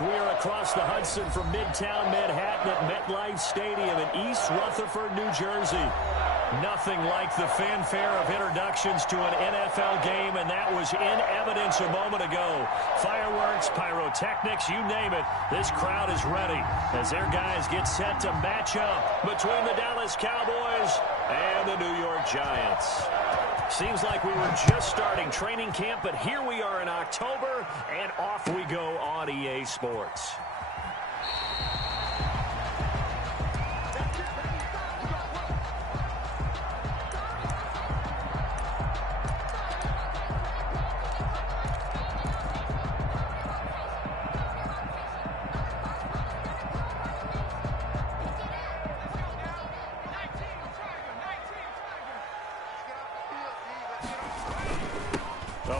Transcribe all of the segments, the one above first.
We're across the Hudson from Midtown Manhattan at MetLife Stadium in East Rutherford, New Jersey. Nothing like the fanfare of introductions to an NFL game, and that was in evidence a moment ago. Fireworks, pyrotechnics, you name it. This crowd is ready as their guys get set to match up between the Dallas Cowboys and the New York Giants. Seems like we were just starting training camp, but here we are in October, and off we go on EA Sports.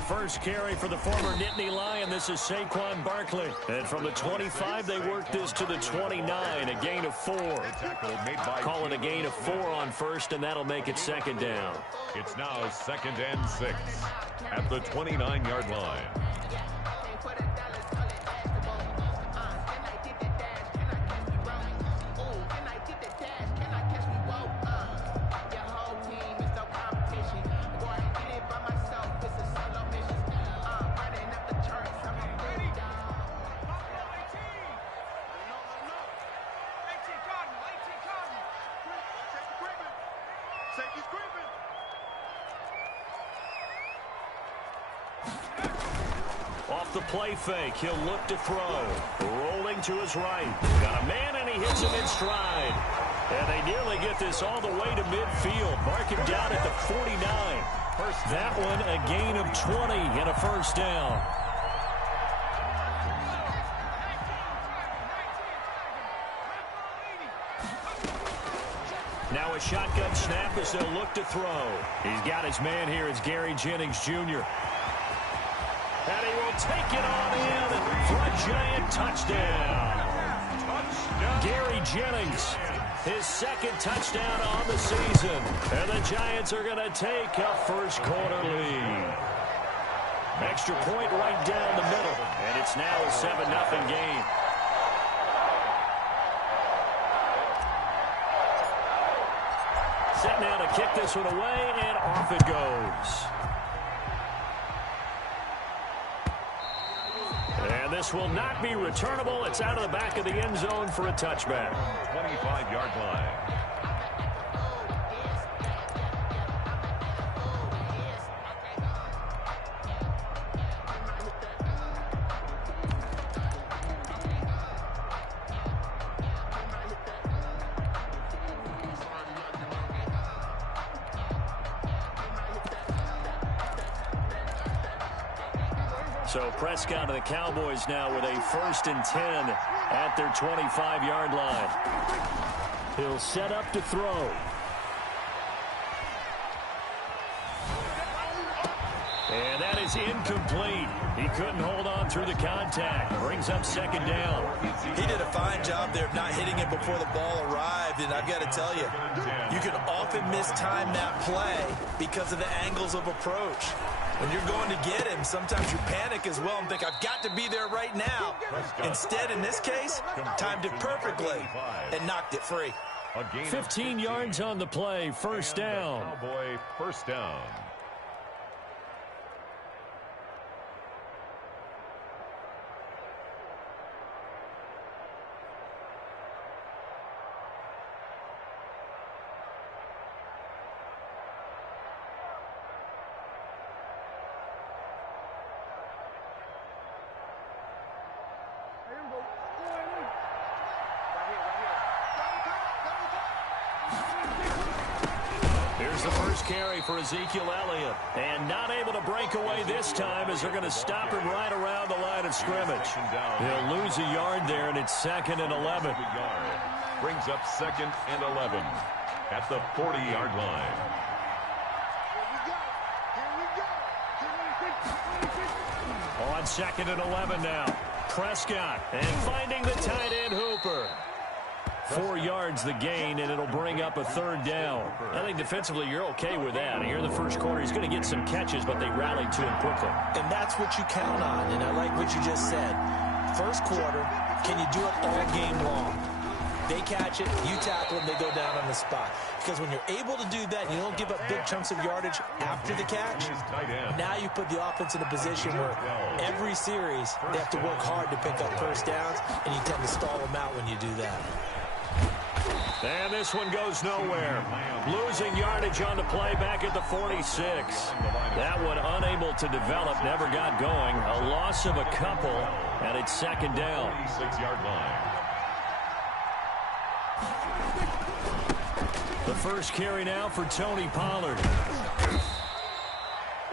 First carry for the former Nittany Lion. This is Saquon Barkley. And from the 25, they work this to the 29, a gain of 4. Call it a gain of 4 on first, and that'll make it second down. It's now 2nd and 6 at the 29-yard line. Off the play fake, he'll look to throw. Rolling to his right. Got a man, and he hits him in stride. And they nearly get this all the way to midfield. Marking down at the 49. That one a gain of 20 and a first down. Now a shotgun snap as they'll look to throw. He's got his man here. It's Gary Jennings Jr. And he will take it on in for a Giant touchdown. Gary Jennings, his second touchdown on the season. And the Giants are going to take a first quarter lead. Extra point right down the middle. And it's now a 7-0 game. Set now to kick this one away, and off it goes. And this will not be returnable. It's out of the back of the end zone for a touchback. 25-yard line. So Prescott and the Cowboys now with a 1st and 10 at their 25-yard line. He'll set up to throw. And that is incomplete. He couldn't hold on through the contact. Brings up second down. He did a fine job there of not hitting it before the ball arrived. And I've got to tell you, you can often mistime that play because of the angles of approach. When you're going to get him, sometimes you panic as well and think, I've got to be there right now. Instead, in this case, timed it perfectly and knocked it free. 15 yards on the play, first down. Cowboy first down. Here's the first carry for Ezekiel Elliott. And not able to break away this time as they're going to stop him right around the line of scrimmage. He'll lose a yard there, and it's 2nd and 11. Brings up 2nd and 11 at the 40-yard line. On 2nd and 11 now. Prescott, and finding the tight end Hooper. 4 yards the gain, and it'll bring up a 3rd down. I think defensively you're okay with that. Here in the first quarter, he's going to get some catches, but they rallied to him quickly. And that's what you count on, and I like what you just said. first quarter, can you do it all game long? They catch it, you tackle them, they go down on the spot. Because when you're able to do that, and you don't give up big chunks of yardage after the catch, now you put the offense in a position where every series they have to work hard to pick up first downs, and you tend to stall them out when you do that. And this one goes nowhere. Losing yardage on the play back at the 46. That one unable to develop, never got going. A loss of a couple, and it's second down. 46-yard line. The first carry now for Tony Pollard.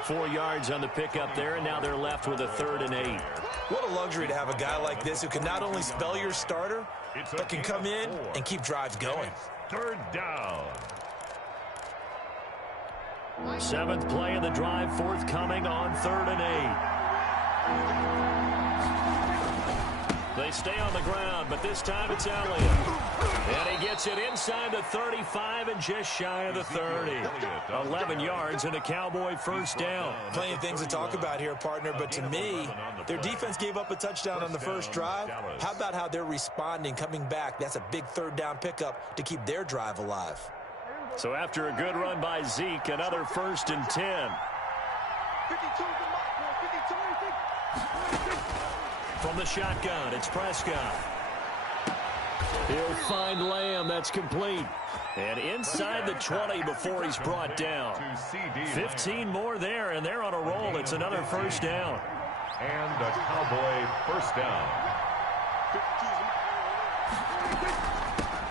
4 yards on the pickup there, and now they're left with a 3rd and 8. What a luxury to have a guy like this who can not only spell your starter, but can come in and keep drives going. 3rd down. 7th play of the drive, forthcoming on 3rd and 8. They stay on the ground, but this time it's Elliott. And he gets it inside the 35 and just shy of the 30. 11 yards and a Cowboy first down. Plenty of things to talk about here, partner, but to me, their defense gave up a touchdown on the first drive. How about how they're responding, coming back? That's a big 3rd down pickup to keep their drive alive. So after a good run by Zeke, another 1st and 10. From the shotgun, it's Prescott. He'll find Lamb. That's complete. And inside the 20 before he's brought down. 15 more there, and they're on a roll. It's another first down. And a Cowboy first down.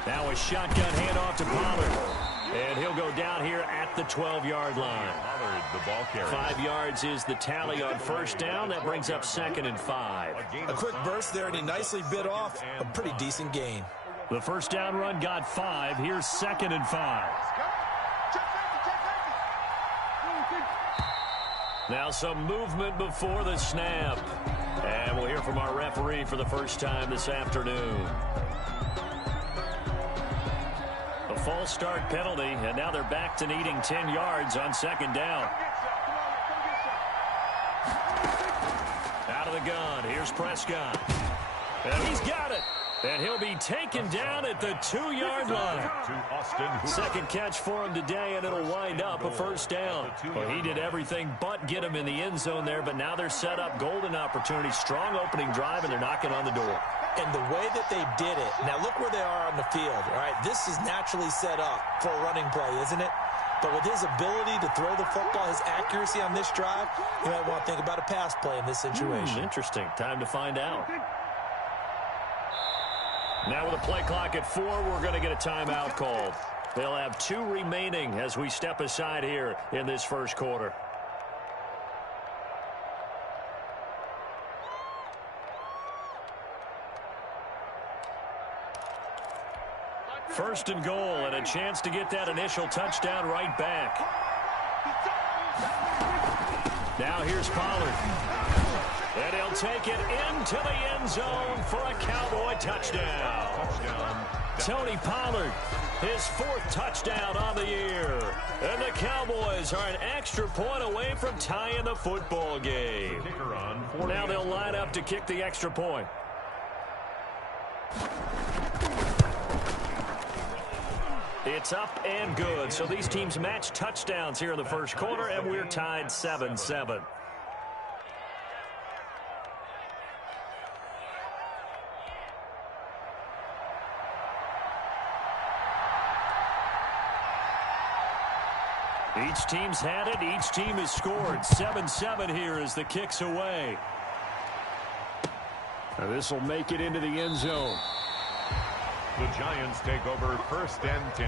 Now a shotgun handoff to Pollard. And he'll go down here at the 12-yard line. Pollard, the ball carrier. 5 yards is the tally on first down. That brings up 2nd and 5. A quick burst there, and he nicely bit off a pretty decent gain. The first down run got 5. Here's 2nd and 5. Now some movement before the snap. And we'll hear from our referee for the first time this afternoon. A false start penalty, and now they're back to needing 10 yards on 2nd down. Out of the gun, here's Prescott. And he's got it. And he'll be taken down at the 2-yard line. Second catch for him today, and it'll wind up a first down. Well, he did everything but get him in the end zone there, but now they're set up golden opportunity. Strong opening drive, and they're knocking on the door. And the way that they did it, now look where they are on the field. All right, this is naturally set up for a running play, isn't it? But with his ability to throw the football, his accuracy on this drive, you might want to think about a pass play in this situation. Interesting. Time to find out. Now with a play clock at 4, we're going to get a timeout called. They'll have 2 remaining as we step aside here in this first quarter. First and goal, and a chance to get that initial touchdown right back. Now here's Pollard. And he'll take it into the end zone for a Cowboy touchdown. Tony Pollard, his 4th touchdown on the year. And the Cowboys are an extra point away from tying the football game. Now they'll line up to kick the extra point. It's up and good. So these teams match touchdowns here in the first quarter, and we're tied 7-7. Each team's had it. Each team has scored. 7-7 here as the kick's away. Now this will make it into the end zone. The Giants take over 1st and 10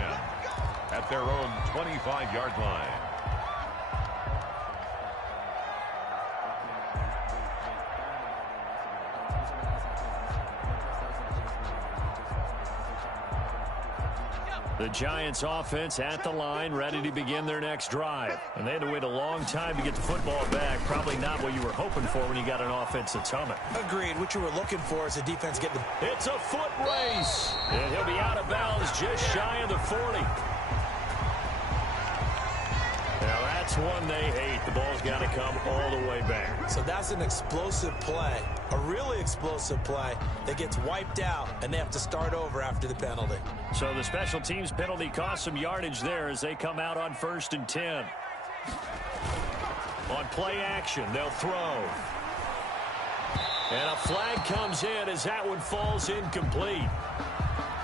at their own 25-yard line. The Giants offense at the line, ready to begin their next drive. And they had to wait a long time to get the football back. Probably not what you were hoping for when you got an offense that's humming. Agreed. What you were looking for is a defense getting the... It's a foot race. And he'll be out of bounds just shy of the 40. Now that's one they hate. The ball's got to come all the way back. So that's an explosive play. A really explosive explosive play that gets wiped out, and they have to start over after the penalty. So the special teams penalty cost some yardage there as they come out on 1st and 10. On play action, they'll throw. And a flag comes in as that one falls incomplete.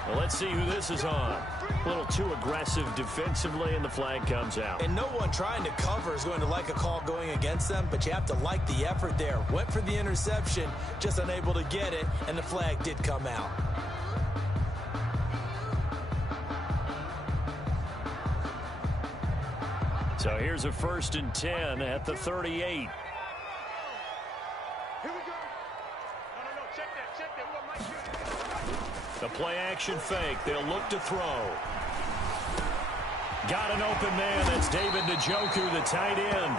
Well, let's see who this is on. A little too aggressive defensively, and the flag comes out. And no one trying to cover is going to like a call going against them, but you have to like the effort there. Went for the interception, just unable to get it, and the flag did come out. So here's a 1st and 10 at the 38. The play action fake. They'll look to throw. Got an open man. That's David Njoku, the tight end.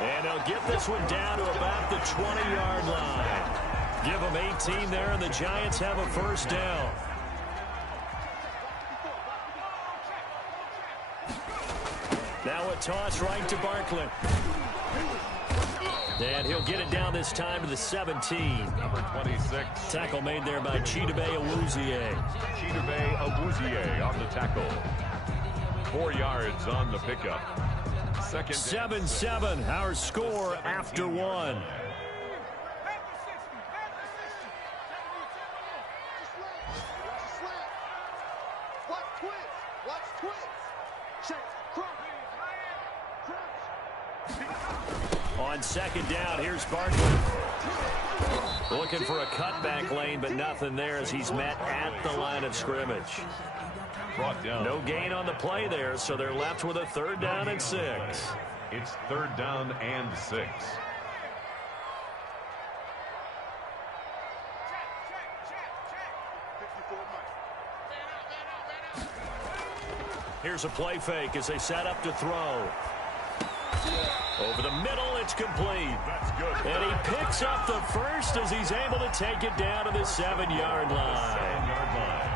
And they'll get this one down to about the 20-yard line. Give them 18 there, and the Giants have a 1st down. Now a toss right to Barkley. And he'll get it down this time to the 17. Number 26. Tackle made there by Chidobe Awuzie. Chidobe Awuzie on the tackle. 4 yards on the pickup. 7-7, our score after 1. On 2nd down, here's Barkley. Looking for a cutback lane, but nothing there as he's met at the line of scrimmage. Brought down. No gain on the play there, so they're left with a 3rd down and 6. It's 3rd down and 6. Here's a play fake as they set up to throw. Over the middle, it's complete. That's good. And he picks up the 1st as he's able to take it down to the 7-yard line. 7-yard line.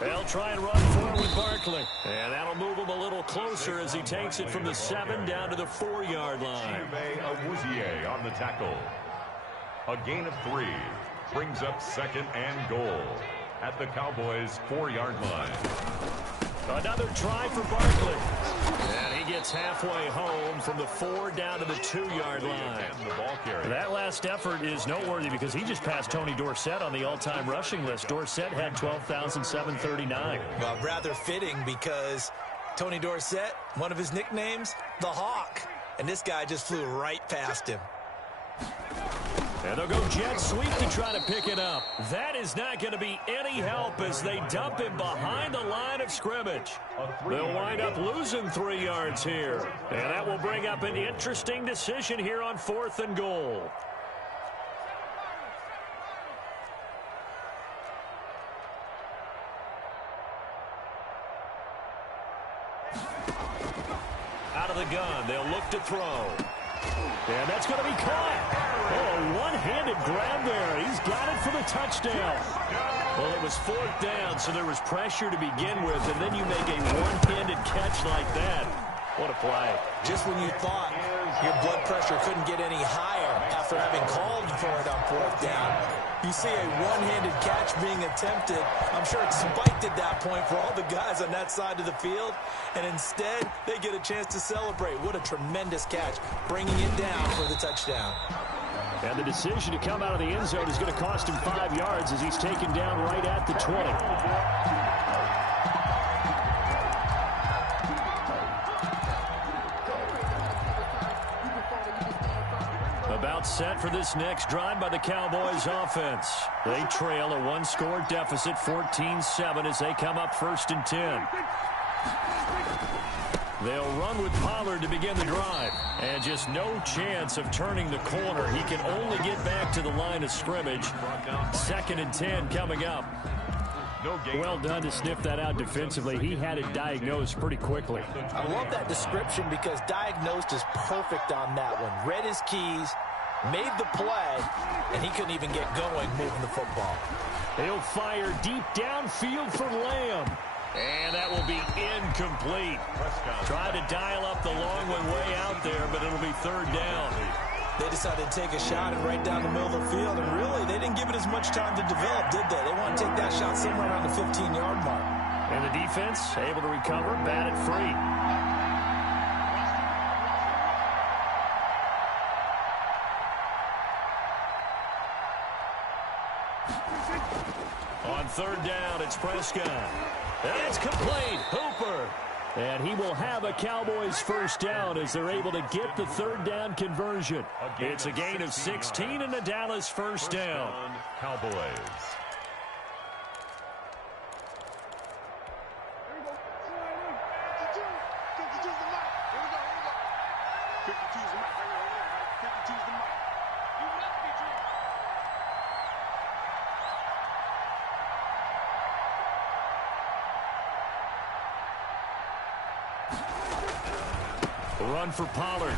They'll try and run forward with Barkley. And that'll move him a little closer as he takes it from the 7 down to the 4-yard line. Chidobe Awuzie on the tackle. A gain of 3. Brings up 2nd and goal at the Cowboys' 4-yard line. Another try for Barkley. And he gets halfway home from the 4 down to the 2-yard line. That last effort is noteworthy because he just passed Tony Dorsett on the all-time rushing list. Dorsett had 12,739. Well, rather fitting because Tony Dorsett, one of his nicknames, the Hawk. And this guy just flew right past him. And they'll go jet sweep to try to pick it up. That is not going to be any help as they dump him behind the line of scrimmage. They'll wind up losing 3 yards here. And that will bring up an interesting decision here on 4th and goal. Out of the gun, they'll look to throw. And that's going to be caught. Oh, one-handed grab there. He's got it for the touchdown. Well, it was 4th down, so there was pressure to begin with, and then you make a one-handed catch like that. What a play. Just when you thought your blood pressure couldn't get any higher after having called for it on 4th down, you see a one-handed catch being attempted. I'm sure it's spiked at that point for all the guys on that side of the field, and instead they get a chance to celebrate. What a tremendous catch, bringing it down for the touchdown. And the decision to come out of the end zone is going to cost him 5 yards as he's taken down right at the 20. About set for this next drive by the Cowboys offense. They trail a one-score deficit, 14-7, as they come up 1st and 10. They'll run with Pollard to begin the drive. And just no chance of turning the corner. He can only get back to the line of scrimmage. 2nd and 10 coming up. Well done to sniff that out defensively. He had it diagnosed pretty quickly. I love that description because diagnosed is perfect on that one. Read his keys, made the play, and he couldn't even get going moving the football. He'll fire deep downfield for Lamb. And that will be incomplete. Tried to dial up the long one way out there, but it'll be third down. They decided to take a shot and right down the middle of the field, and really, they didn't give it as much time to develop, did they? They want to take that shot somewhere around the 15-yard mark. And the defense able to recover, batted free. On third down, it's Prescott. And it's complete. Hooper. And he will have a Cowboys first down as they're able to get the third down conversion. It's a gain of 16 and a Dallas first down. Cowboys. Run for Pollard.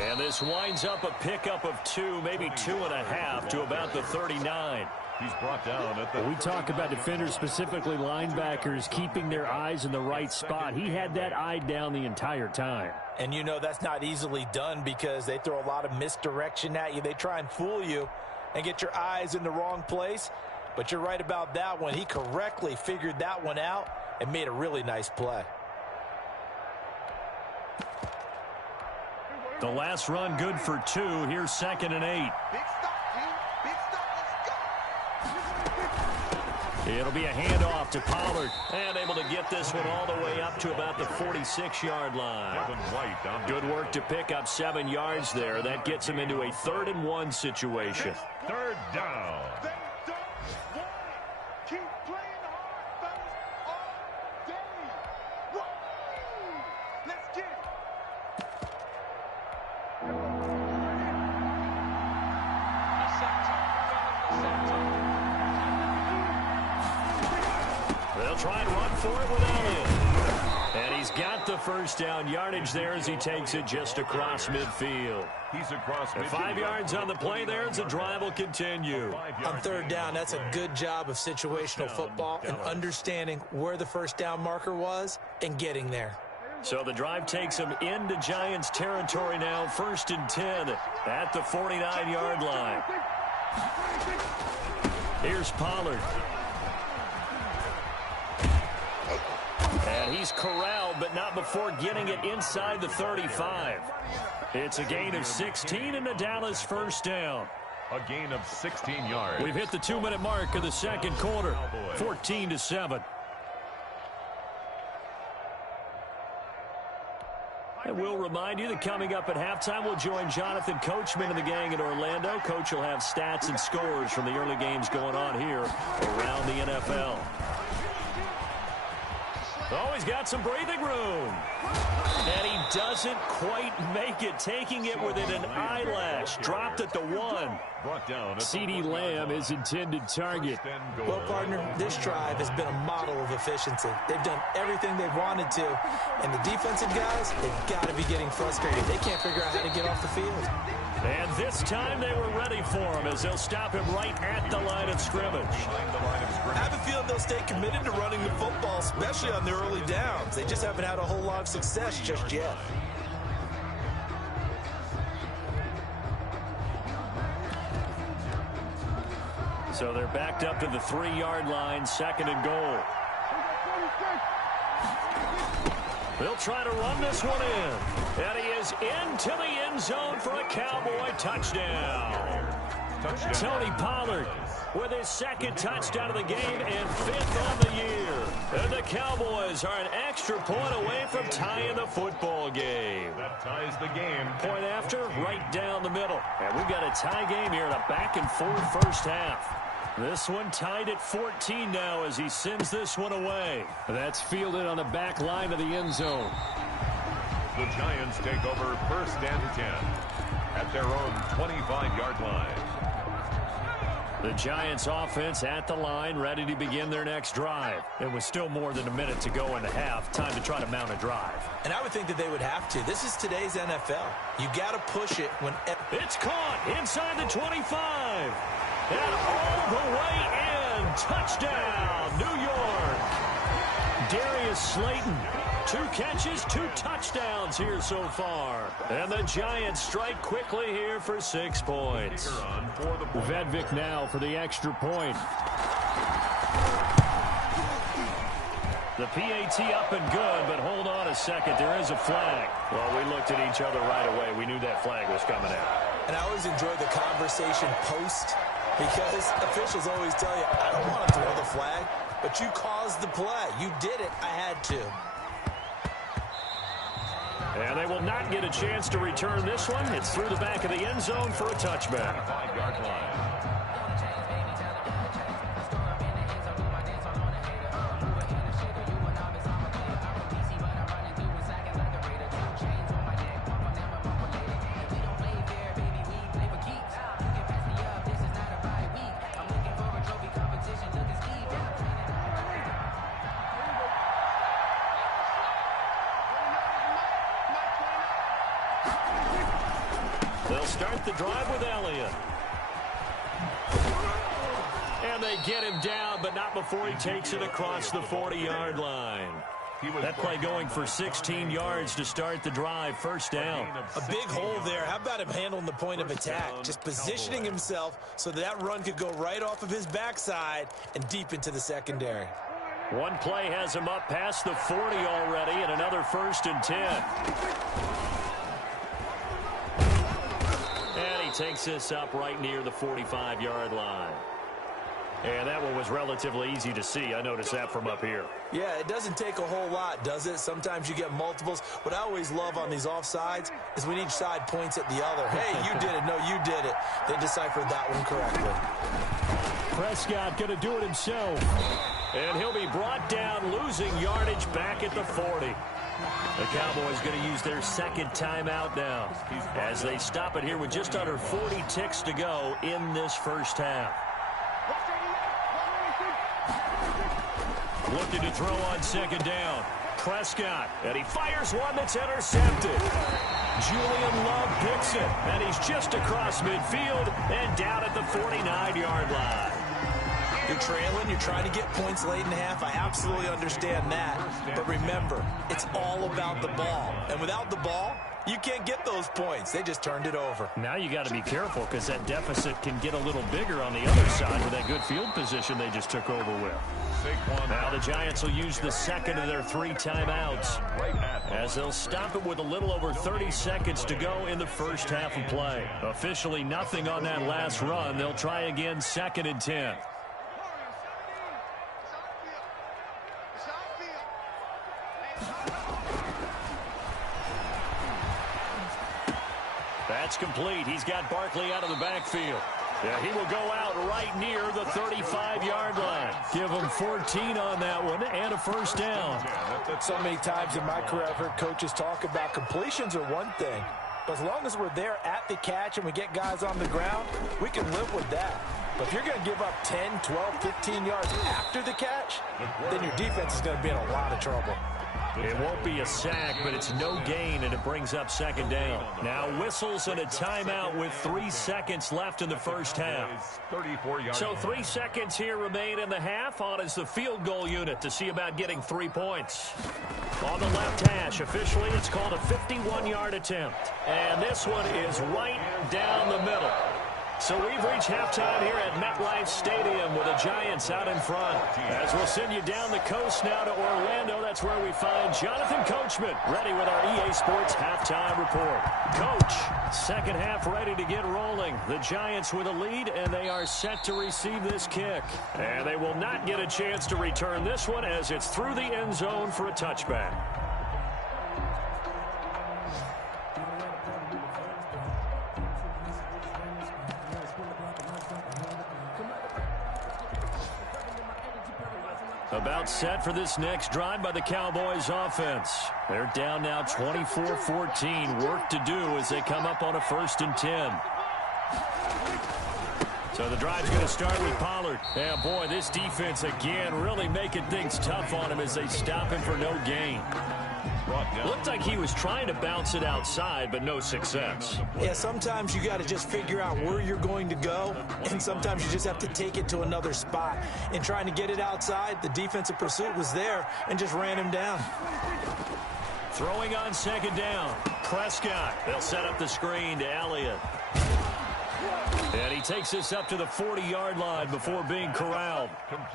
And this winds up a pickup of 2, maybe 2.5 to about the 39. He's brought down at the... We talk about defenders, specifically linebackers, keeping their eyes in the right spot. He had that eye down the entire time. And you know that's not easily done because they throw a lot of misdirection at you. They try and fool you and get your eyes in the wrong place. But you're right about that one. He correctly figured that one out and made a really nice play. The last run good for 2. Here's 2nd and 8. Big stop, team. Big stop. Let's go. It'll be a handoff to Pollard. And able to get this one all the way up to about the 46-yard line. Good work to pick up 7 yards there. That gets him into a 3rd and 1 situation. Third down. They don't want it. Keep playing hard, fellas, all day. Woo! Let's get it. They'll try and run for it without him. And he's got the first down yardage there as he takes it just across midfield. He's across midfield. 5 yards on the play there as the drive will continue. On third down, that's a good job of situational football and understanding where the first down marker was and getting there. So the drive takes him into Giants territory now. 1st and 10 at the 49-yard line. Here's Pollard. And he's corralled, but not before getting it inside the 35. It's a gain of 16 and a Dallas first down. A gain of 16 yards. We've hit the 2-minute mark of the second quarter. 14-7. And we'll remind you that coming up at halftime, we'll join Jonathan Coachman and the gang in Orlando. Coach will have stats and scores from the early games going on here around the NFL. Oh, he's got some breathing room. And he doesn't quite make it, taking it within an eyelash. Dropped at the 1. CeeDee Lamb is intended target. Well, partner, this drive has been a model of efficiency. They've done everything they've wanted to. And the defensive guys, they've got to be getting frustrated. They can't figure out how to get off the field. And this time they were ready for him as they'll stop him right at the line of scrimmage. I have a feeling they'll stay committed to running the football, especially on the early downs. They just haven't had a whole lot of success just yet. So they're backed up to the 3-yard line, 2nd and goal. They'll try to run this one in. And he is into the end zone for a Cowboy touchdown. Tony Pollard with his 2nd touchdown of the game and 5th on the year. And the Cowboys are an extra point away from tying the football game. That ties the game. Point after, right down the middle. And we've got a tie game here in a back-and-forth first half. This one tied at 14 now as he sends this one away. That's fielded on the back line of the end zone. The Giants take over 1st and 10 at their own 25-yard line. The Giants offense at the line, ready to begin their next drive. It was still more than a minute to go in the half. Time to try to mount a drive. And I would think that they would have to. This is today's NFL. You got to push it when... It's caught inside the 25. And all the way in. Touchdown, New York. Darius Slayton. 2 catches, 2 touchdowns here so far. And the Giants strike quickly here for 6 points. Vedvik now for the extra point. The PAT up and good, but hold on a second. There is a flag. Well, we looked at each other right away. We knew that flag was coming out. And I always enjoy the conversation post because officials always tell you, I don't want to throw the flag, but you caused the play. You did it. I had to. And they will not get a chance to return this one. It's through the back of the end zone for a touchback. 5-yard line. They'll start the drive with Elliott. And they get him down, but not before he takes it across the 40-yard line. That play going for 16 yards to start the drive. First down. A big hole there. How about him handling the point of attack? Just positioning himself so that run could go right off of his backside and deep into the secondary. One play has him up past the 40 already, and another 1st and 10. And he takes this up right near the 45-yard line. And that one was relatively easy to see. I noticed that from up here. Yeah, it doesn't take a whole lot, does it? Sometimes you get multiples. What I always love on these offsides is when each side points at the other. Hey, you did it. No, you did it. They deciphered that one correctly. Prescott going to do it himself. And he'll be brought down, losing yardage back at the 40. The Cowboys going to use their 2nd timeout now as they stop it here with just under 40 ticks to go in this first half. Looking to throw on 2nd down. Prescott, and he fires one that's intercepted. Julian Love picks it, and he's just across midfield and down at the 49-yard line. You're trailing, you're trying to get points late in the half. I absolutely understand that. But remember, it's all about the ball. And without the ball, you can't get those points. They just turned it over. Now you got to be careful because that deficit can get a little bigger on the other side with that good field position they just took over with. Now the Giants will use the 2nd of their 3 timeouts as they'll stop it with a little over 30 seconds to go in the first half of play. Officially nothing on that last run. They'll try again 2nd and 10. That's complete. He's got Barkley out of the backfield. Yeah, he will go out right near the 35-yard line. Give him 14 on that one and a 1st down. So many times in my career I've heard coaches talk about completions are one thing. But as long as we're there at the catch and we get guys on the ground, we can live with that. But if you're going to give up 10, 12, 15 yards after the catch, then your defense is going to be in a lot of trouble. It won't be a sack, but it's no gain, and it brings up 2nd down. Now whistles and a timeout with 3 seconds left in the first half. So 3 seconds here remain in the half. On is the field goal unit to see about getting 3 points. On the left hash, officially it's called a 51-yard attempt. And this one is right down the middle. So we've reached halftime here at MetLife Stadium with the Giants out in front. As we'll send you down the coast now to Orlando, that's where we find Jonathan Coachman ready with our EA Sports halftime report. Coach, 2nd half ready to get rolling. The Giants with a lead, and they are set to receive this kick. And they will not get a chance to return this one as it's through the end zone for a touchback. About set for this next drive by the Cowboys offense. They're down now 24-14. Work to do as they come up on a 1st and 10. So the drive's going to start with Pollard. Yeah, boy, this defense again really making things tough on him as they stop him for no gain. brought down. Looked like he was trying to bounce it outside, but no success. Yeah, sometimes you got to just figure out where you're going to go, and sometimes you just have to take it to another spot. In trying to get it outside, the defensive pursuit was there and just ran him down. Throwing on second down. Prescott. They'll set up the screen to Elliott. And he takes this up to the 40-yard line before being corralled.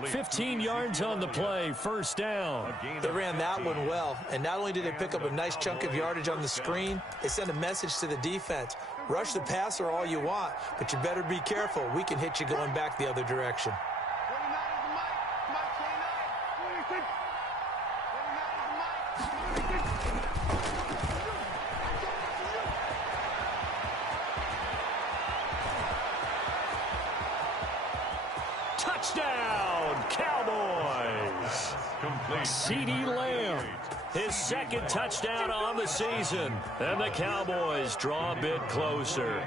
15 yards on the play, first down. They ran that one well, and not only did they pick up a nice chunk of yardage on the screen, they sent a message to the defense. Rush the passer all you want, but you better be careful. We can hit you going back the other direction. Touchdown, Cowboys. CeeDee Lamb, his second touchdown on the season. And the Cowboys draw a bit closer.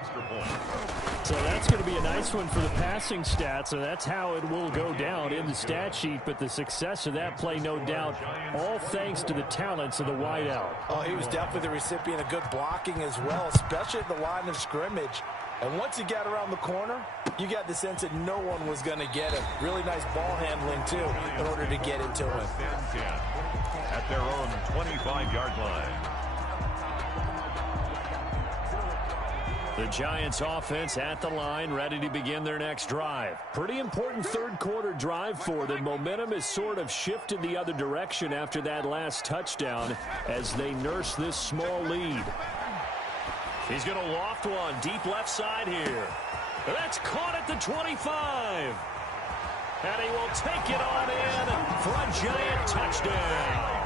So that's going to be a nice one for the passing stats, so that's how it will go down in the stat sheet. But the success of that play, no doubt, all thanks to the talents of the wideout. Oh, he was definitely the recipient of good blocking as well, especially at the line of scrimmage. And once he got around the corner, you got the sense that no one was going to get him. Really nice ball handling, too, in order to get it to him. At their own 25-yard line. The Giants offense at the line, ready to begin their next drive. Pretty important third quarter drive for them. Momentum has sort of shifted the other direction after that last touchdown as they nurse this small lead. He's going to loft one deep left side here. That's caught at the 25. And he will take it on in for a Giant touchdown.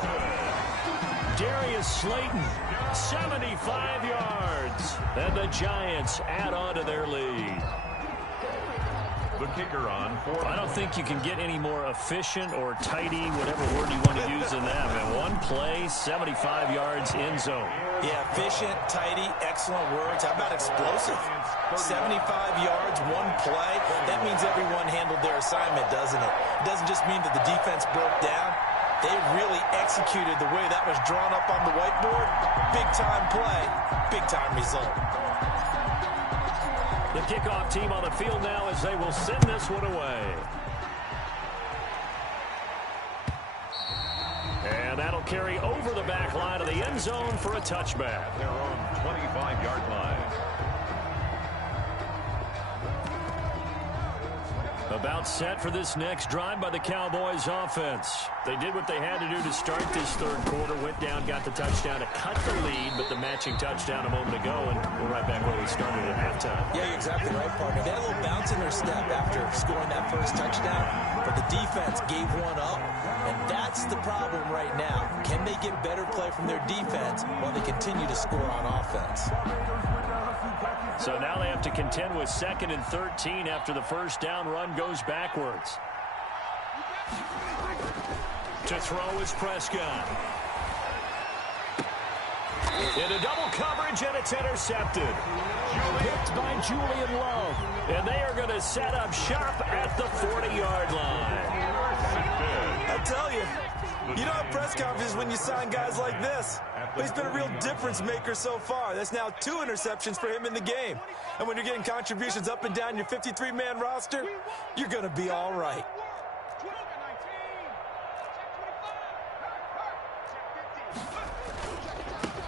Darius Slayton, 75 yards. And the Giants add on to their lead. The kicker on for. I don't think you can get any more efficient or tidy, whatever word you want to use in that. Man, one play, 75 yards in zone. Yeah, efficient, tidy, excellent words. How about explosive? 75 yards, one play. That means everyone handled their assignment, doesn't it? It doesn't just mean that the defense broke down. They really executed the way that was drawn up on the whiteboard. Big-time play, big-time result. The kickoff team on the field now as they will send this one away. And that'll carry over the back line of the end zone for a touchback. Their own 25-yard line. About set for this next drive by the Cowboys offense. They did what they had to do to start this third quarter. Went down, got the touchdown to cut the lead, but the matching touchdown a moment ago, and we're right back where we started at halftime. Yeah, you're exactly right, partner. They had a little bounce in their step after scoring that first touchdown, but the defense gave one up, and that's the problem right now. Can they get better play from their defense while they continue to score on offense? So now they have to contend with 2nd and 13 after the first down run goes backwards. To throw is Prescott. Into double coverage, and it's intercepted. Picked by Julian Love. And they are going to set up shop at the 40-yard line. I tell you, you don't have press conferences when you sign guys like this. But he's been a real difference maker so far. That's now 2 interceptions for him in the game. And when you're getting contributions up and down your 53-man roster, you're going to be all right.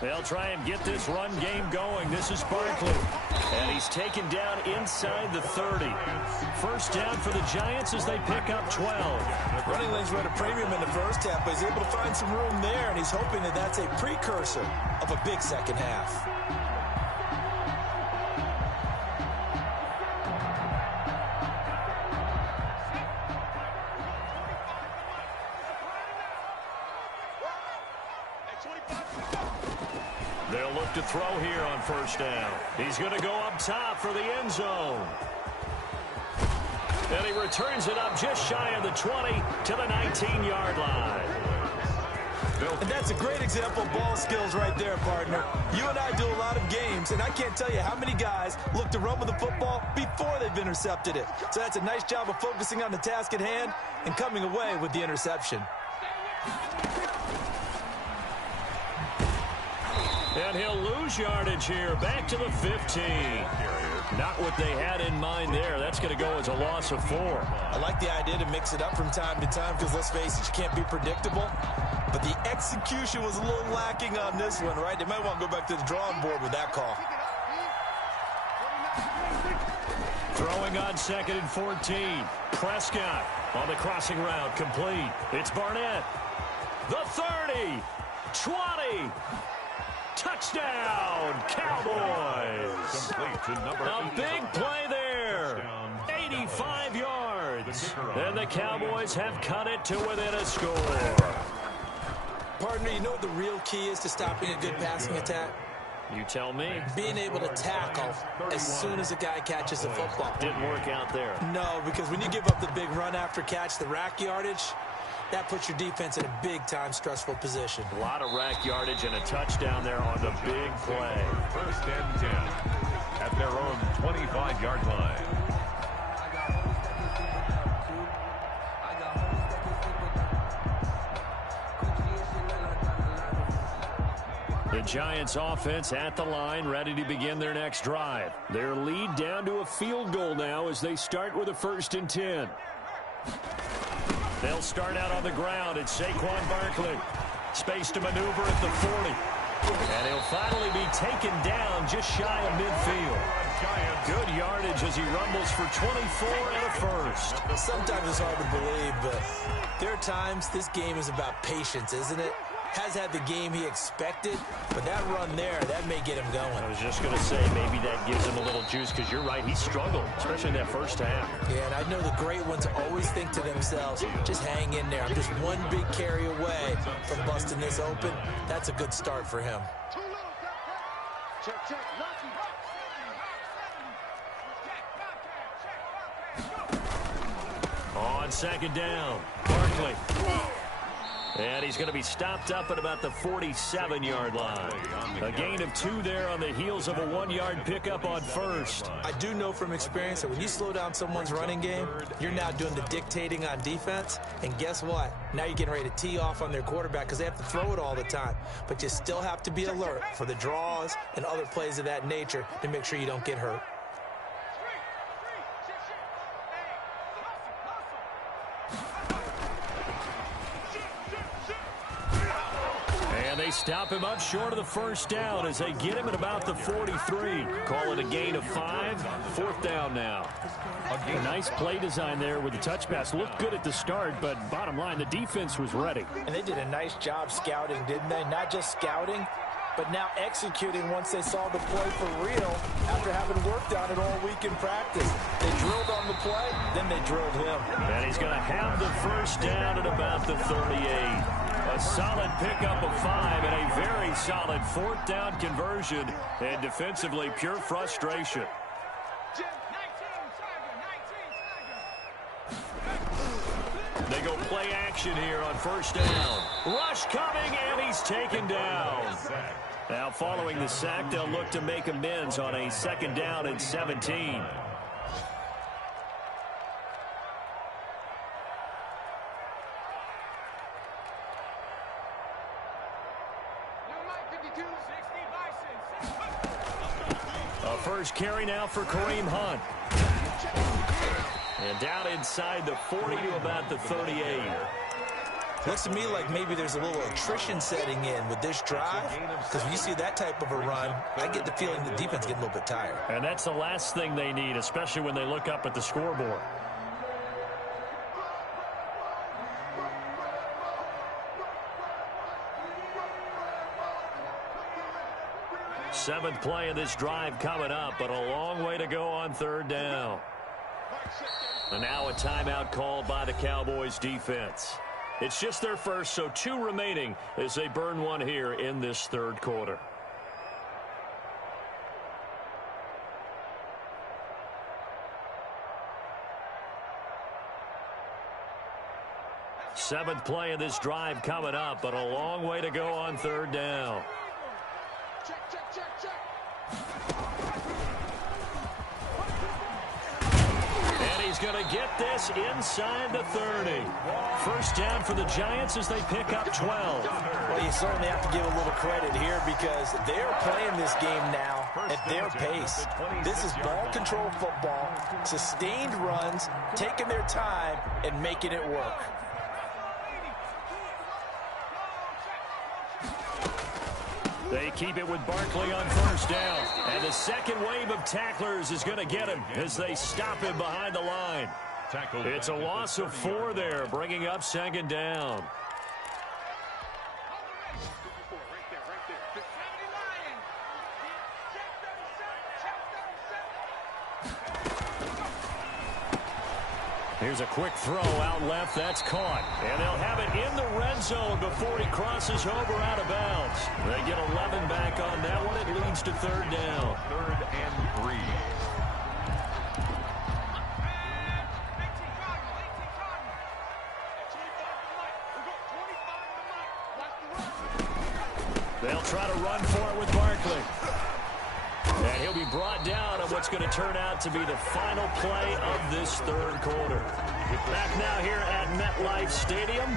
They'll try and get this run game going. This is Barkley. And he's taken down inside the 30. First down for the Giants as they pick up 12. Running lanes were at a premium in the first half, but he's able to find some room there, and he's hoping that that's a precursor of a big second half. They'll look to throw here on first down. He's going to go up top for the end zone. And he returns it up just shy of the 20 to the 19-yard line. And that's a great example of ball skills right there, partner. You and I do a lot of games, and I can't tell you how many guys look to run with the football before they've intercepted it. So that's a nice job of focusing on the task at hand and coming away with the interception. And he'll lose yardage here. Back to the 15. Not what they had in mind there. That's going to go as a loss of 4. I like the idea to mix it up from time to time because, let's face it, you can't be predictable. But the execution was a little lacking on this one, right? They might want to go back to the drawing board with that call. Throwing on 2nd and 14. Prescott on the crossing route, complete. It's Barnett. The 30, 20. Touchdown, Cowboys. A big play there. 85 yards. And the Cowboys have cut it to within a score. Partner, you know what the real key is to stopping a good passing attack? You tell me. Being able to tackle as soon as a guy catches the football. Didn't work out there. No, because when you give up the big run after catch, the rack yardage, that puts your defense in a big-time stressful position. A lot of rack yardage and a touchdown there on the big play. 1st and 10 at their own 25-yard line. The Giants offense at the line, ready to begin their next drive. Their lead down to a field goal now as they start with a 1st and 10. They'll start out on the ground. It's Saquon Barkley. Space to maneuver at the 40. And he'll finally be taken down just shy of midfield. Good yardage as he rumbles for 24 and a 1st. Sometimes it's hard to believe, but there are times this game is about patience, isn't it? Has had the game he expected, but that run there, that may get him going. I was just going to say maybe that gives him a little juice because you're right, he struggled, especially in that first half. Yeah, and I know the great ones always think to themselves, just hang in there. I'm just one big carry away from busting this open. That's a good start for him. On 2nd down, Barkley. And he's going to be stopped up at about the 47-yard line. A gain of 2 there on the heels of a 1-yard pickup on 1st. I do know from experience that when you slow down someone's running game, you're now doing the dictating on defense. And guess what? Now you're getting ready to tee off on their quarterback because they have to throw it all the time. But you still have to be alert for the draws and other plays of that nature to make sure you don't get hurt. Stop him up short of the 1st down as they get him at about the 43. Call it a gain of 5. 4th down now. A nice play design there with the touch pass. Looked good at the start, but bottom line, the defense was ready. And they did a nice job scouting, didn't they? Not just scouting, but now executing once they saw the play for real after having worked on it all week in practice. They drilled on the play, then they drilled him. And he's going to have the 1st down at about the 38. A solid pickup of 5 and a very solid 4th down conversion. And defensively, pure frustration. They go play action here on 1st down. Rush coming, and he's taken down. Now, following the sack, they'll look to make amends on a 2nd down and 17. A 1st carry now for Kareem Hunt. And down inside the 40 to about the 38. Looks to me like maybe there's a little attrition setting in with this drive, because when you see that type of a run, I get the feeling the defense getting a little bit tired. And that's the last thing they need, especially when they look up at the scoreboard. Seventh play of this drive coming up, but a long way to go on 3rd down. And now a timeout called by the Cowboys defense. It's just their 1st, so 2 remaining as they burn 1 here in this 3rd quarter. Seventh play of this drive coming up, but a long way to go on 3rd down. he's going to get this inside the 30. First down for the Giants as they pick up 12. Well, you certainly have to give a little credit here because they're playing this game now at their pace. This is ball control football, sustained runs, taking their time, and making it work. They keep it with Barkley on first down. And the second wave of tacklers is going to get him as they stop him behind the line. It's a loss of 4 there, bringing up second down. Here's a quick throw out left. That's caught. And they'll have it in the red zone before he crosses over out of bounds. They get 11 back on that one. It leads to third down. 3rd and 3. They'll try to run for it with Barkley. And he'll be brought down on what's going to turn out to be the final play of this third quarter. Back now here at MetLife Stadium.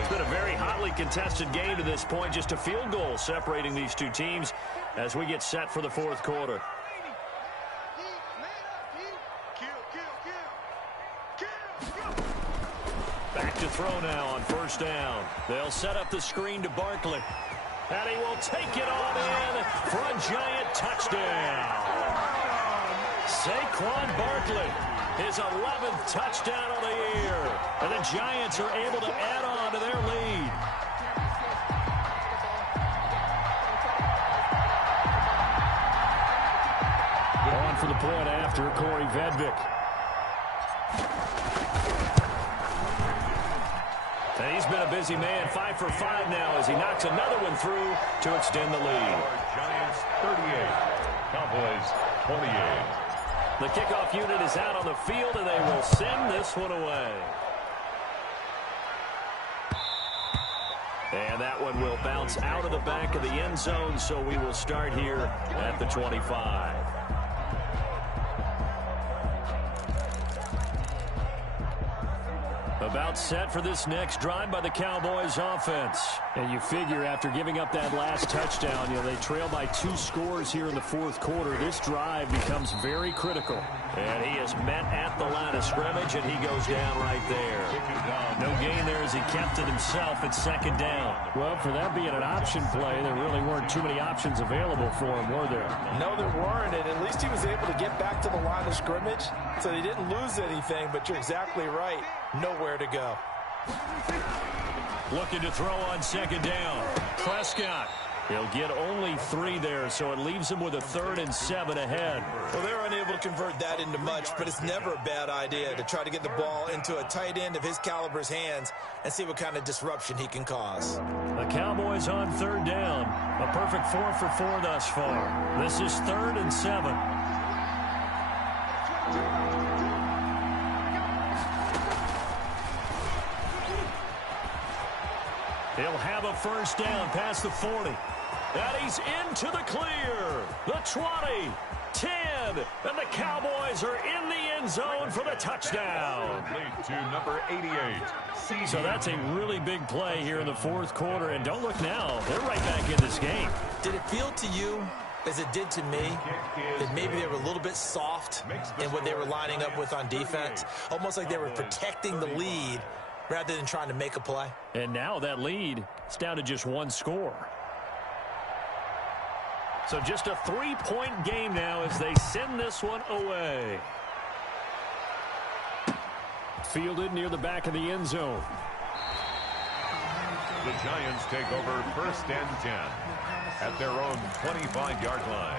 It's been a very hotly contested game to this point. Just a field goal separating these two teams as we get set for the fourth quarter. Back to throw now on first down. They'll set up the screen to Barkley. And he will take it on in for a Giant touchdown. Saquon Barkley, his 11th touchdown of the year. And the Giants are able to add on to their lead. On for the point after, Corey Vedvik. And he's been a busy man, 5 for 5 now as he knocks another one through to extend the lead. Giants 38, Cowboys 28. The kickoff unit is out on the field, and they will send this one away. And that one will bounce out of the back of the end zone, so we will start here at the 25. About set for this next drive by the Cowboys offense. And you figure after giving up that last touchdown, they trail by 2 scores here in the fourth quarter. This drive becomes very critical. And he is met at the line of scrimmage, and he goes down right there. No gain there as he kept it himself at second down. Well, for that being an option play, there really weren't too many options available for him, were there? No, there weren't, and at least he was able to get back to the line of scrimmage, so he didn't lose anything, but you're exactly right. Nowhere to go. Looking to throw on second down. Prescott. He'll get only 3 there, so it leaves him with a 3rd and 7 ahead. Well, they're unable to convert that into much, but it's never a bad idea to try to get the ball into a tight end of his caliber's hands and see what kind of disruption he can cause. The Cowboys on third down. A perfect 4 for 4 thus far. This is 3rd and 7. He'll have a first down past the 40. And he's into the clear. The 20, 10, and the Cowboys are in the end zone for the touchdown. Lead to number 88. So that's a really big play here in the fourth quarter. And don't look now, they're right back in this game. Did it feel to you, as it did to me, that maybe they were a little bit soft in what they were lining up with on defense? Almost like they were protecting the lead rather than trying to make a play. And now that lead is down to just 1 score. So just a 3-point game now as they send this one away. Fielded near the back of the end zone. The Giants take over 1st and 10 at their own 25-yard line.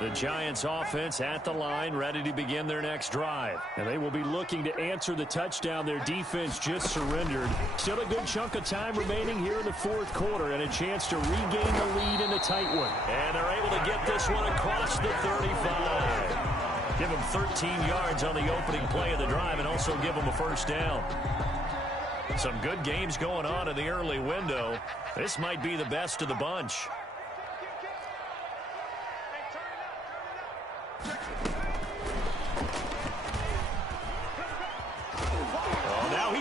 The Giants offense at the line, ready to begin their next drive. And they will be looking to answer the touchdown their defense just surrendered. Still a good chunk of time remaining here in the fourth quarter and a chance to regain the lead in a tight one. And they're able to get this one across the 35. Give them 13 yards on the opening play of the drive and also give them a first down. Some good games going on in the early window. This might be the best of the bunch.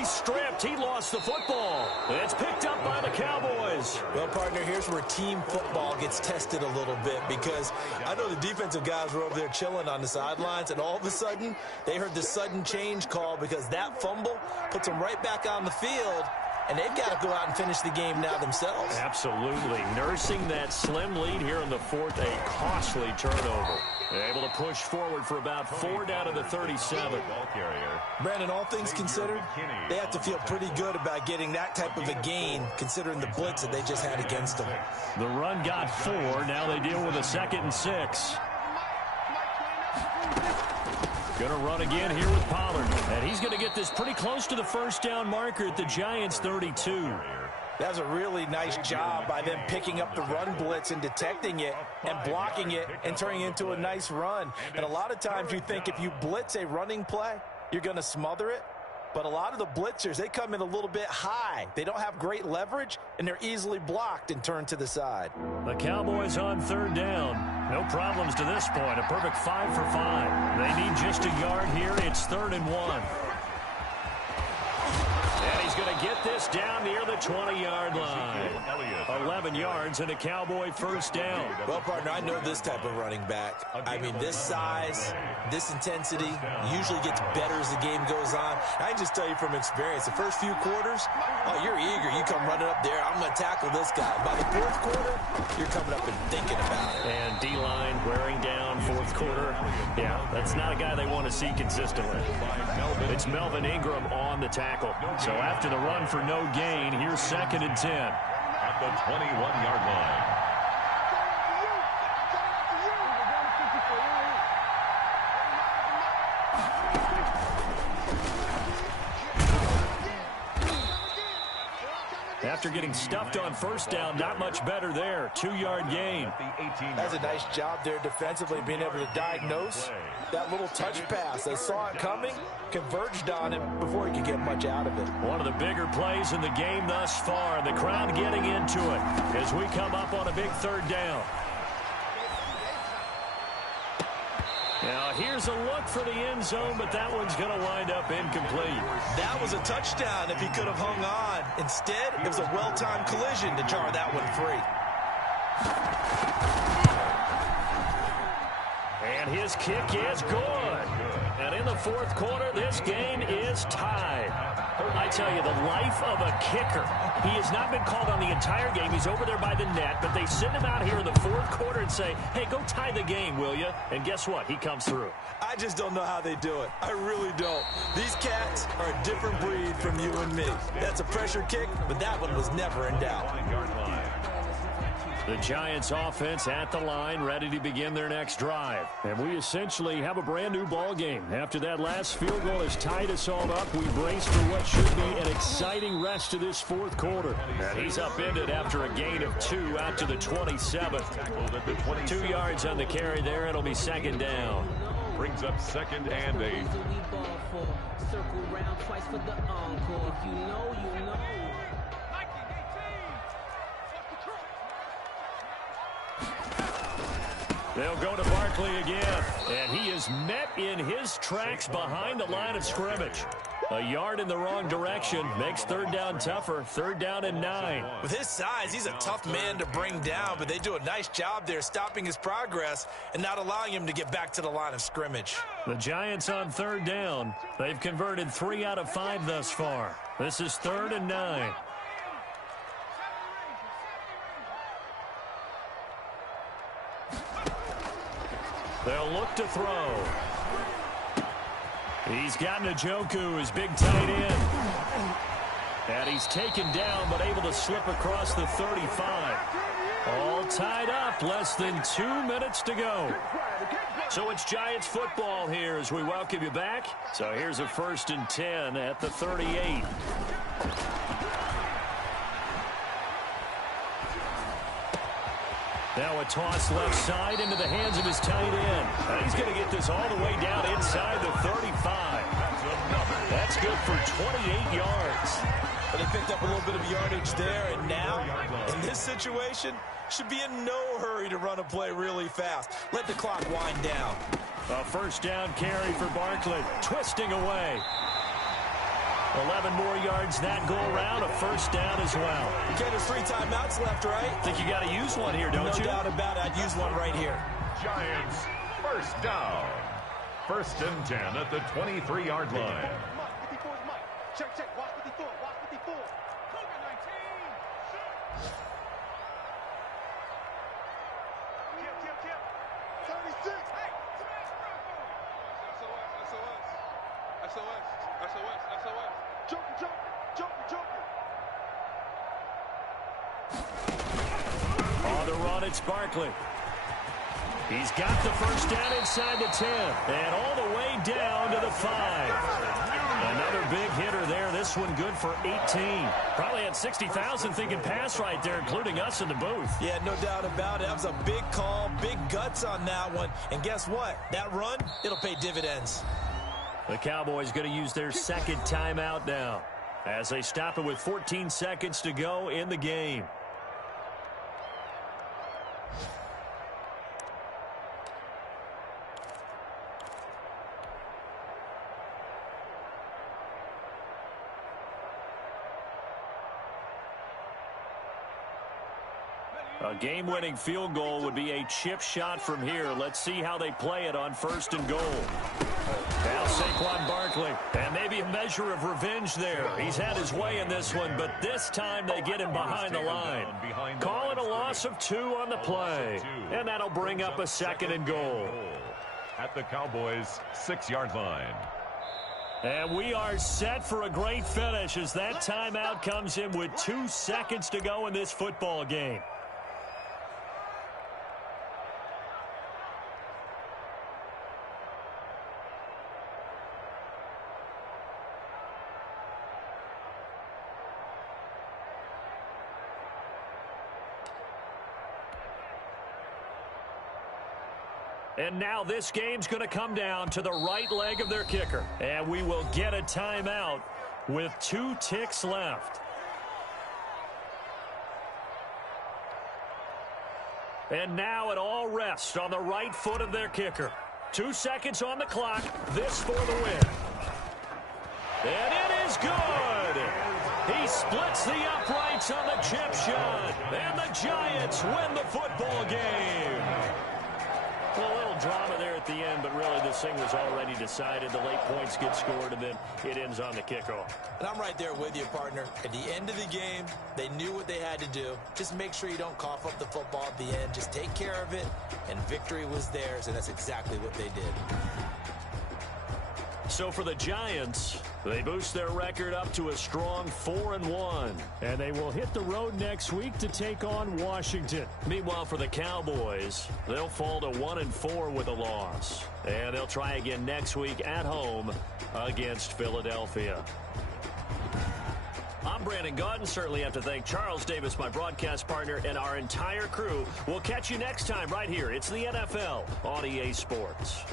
He's stripped. He lost the football. It's picked up by the Cowboys. Well, partner, here's where team football gets tested a little bit, because I know the defensive guys were over there chilling on the sidelines, and all of a sudden, they heard the sudden change call because that fumble puts them right back on the field, and they've got to go out and finish the game now themselves. Absolutely. Nursing that slim lead here in the fourth, a costly turnover. Able to push forward for about 4 down to the 37. Brandon, all things considered, they have to feel pretty good about getting that type of a gain, considering the blitz that they just had against them. The run got 4. Now they deal with a 2nd and 6. Going to run again here with Pollard. And he's going to get this pretty close to the first down marker at the Giants' 32. That was a really nice job by them picking up the run blitz and detecting it and blocking it and turning it into a nice run. And a lot of times you think if you blitz a running play, you're going to smother it. But a lot of the blitzers, they come in a little bit high. They don't have great leverage, and they're easily blocked and turned to the side. The Cowboys on 3rd down. No problems to this point. A perfect 5 for 5. They need just a yard here. It's 3rd and 1. And he's going to get this down near the 20-yard line. 11 yards and a Cowboy first down. Well, partner, I know this type of running back. I mean, this size, this intensity usually gets better as the game goes on. I can just tell you from experience, the first few quarters, oh, you're eager. You come running up there, I'm going to tackle this guy. By the 4th quarter, you're coming up and thinking about it. And D-line wearing down 4th quarter. Yeah, that's not a guy they want to see consistently. It's Melvin Ingram on the tackle. So after the run for no gain, here's 2nd and 10. At the 21-yard line. After getting stuffed on first down, not much better there. 2-yard gain. That's a nice job there defensively, being able to diagnose that little touch pass. They saw it coming, converged on him before he could get much out of it. One of the bigger plays in the game thus far. The crowd getting into it as we come up on a big 3rd down. Now, here's a look for the end zone, but that one's going to wind up incomplete. That was a touchdown if he could have hung on. Instead, it was a well-timed collision to jar that one free. And his kick is good. And in the 4th quarter, this game is tied. I tell you, the life of a kicker. He has not been called on the entire game. He's over there by the net, but they send him out here in the 4th quarter and say, hey, go tie the game, will you? And guess what? He comes through. I just don't know how they do it. I really don't. These cats are a different breed from you and me. That's a pressure kick, but that one was never in doubt. The Giants offense at the line, ready to begin their next drive. And we essentially have a brand new ball game. After that last field goal has tied us all up, we brace for what should be an exciting rest of this 4th quarter. And he's upended after a gain of 2 out to the 27. 2 yards on the carry there. It'll be 2nd down. Brings up 2nd and 8. Circle round twice for the encore. If you know, you know. They'll go to Barkley again, and he is met in his tracks behind the line of scrimmage. A yard in the wrong direction makes 3rd down tougher. 3rd down and 9. With his size, he's a tough man to bring down, but they do a nice job there stopping his progress and not allowing him to get back to the line of scrimmage. The Giants on 3rd down. They've converted 3 out of 5 thus far. This is 3rd and 9. They'll look to throw. He's got Njoku, his big tight end. And he's taken down, but able to slip across the 35. All tied up, less than 2 minutes to go. So it's Giants football here as we welcome you back. So here's a 1st and 10 at the 38. Now a toss left side into the hands of his tight end. And he's going to get this all the way down inside the 35. That's good for 28 yards. But they picked up a little bit of yardage there, and now, in this situation, should be in no hurry to run a play really fast. Let the clock wind down. A 1st down carry for Barkley, twisting away. 11 more yards that go around, a first down as well. Okay, there's 3 timeouts left, right? Think you got to use one here, don't you? No doubt about it. I'd use one right here. Giants, first down. First and 10 at the 23-yard line. Check, watch 54, watch 54. Cougar 19, Kill. 36. Hey, SOS. Joker. On the run, it's Barkley. He's got the first down inside the 10, and all the way down to the 5. Another big hitter there. This one good for 18. Probably had 60,000 thinking pass right there, including us in the booth. Yeah, no doubt about it. That was a big call, big guts on that one. And guess what? That run, it'll pay dividends. The Cowboys going to use their second timeout now as they stop it with 14 seconds to go in the game. A game-winning field goal would be a chip shot from here. Let's see how they play it on first and goal. Now Saquon Barkley, and maybe a measure of revenge there. He's had his way in this one, but this time they get him behind the line. Call it a loss of 2 on the play, and that'll bring up a second and goal. At the Cowboys' 6-yard line. And we are set for a great finish as that timeout comes in with 2 seconds to go in this football game. And now this game's going to come down to the right leg of their kicker. And we will get a timeout with 2 ticks left. And now it all rests on the right foot of their kicker. 2 seconds on the clock. This for the win. And it is good. He splits the uprights on the chip shot. And the Giants win the football game. Well, a little drama there at the end, but really this thing was already decided. The late points get scored, and then it ends on the kickoff. And I'm right there with you, partner. At the end of the game, they knew what they had to do. Just make sure you don't cough up the football at the end. Just take care of it, and victory was theirs, and that's exactly what they did. So for the Giants, they boost their record up to a strong 4-1. And they will hit the road next week to take on Washington. Meanwhile, for the Cowboys, they'll fall to 1-4 with a loss. And they'll try again next week at home against Philadelphia. I'm Brandon Gaudin. Certainly have to thank Charles Davis, my broadcast partner, and our entire crew. We'll catch you next time right here. It's the NFL on EA Sports.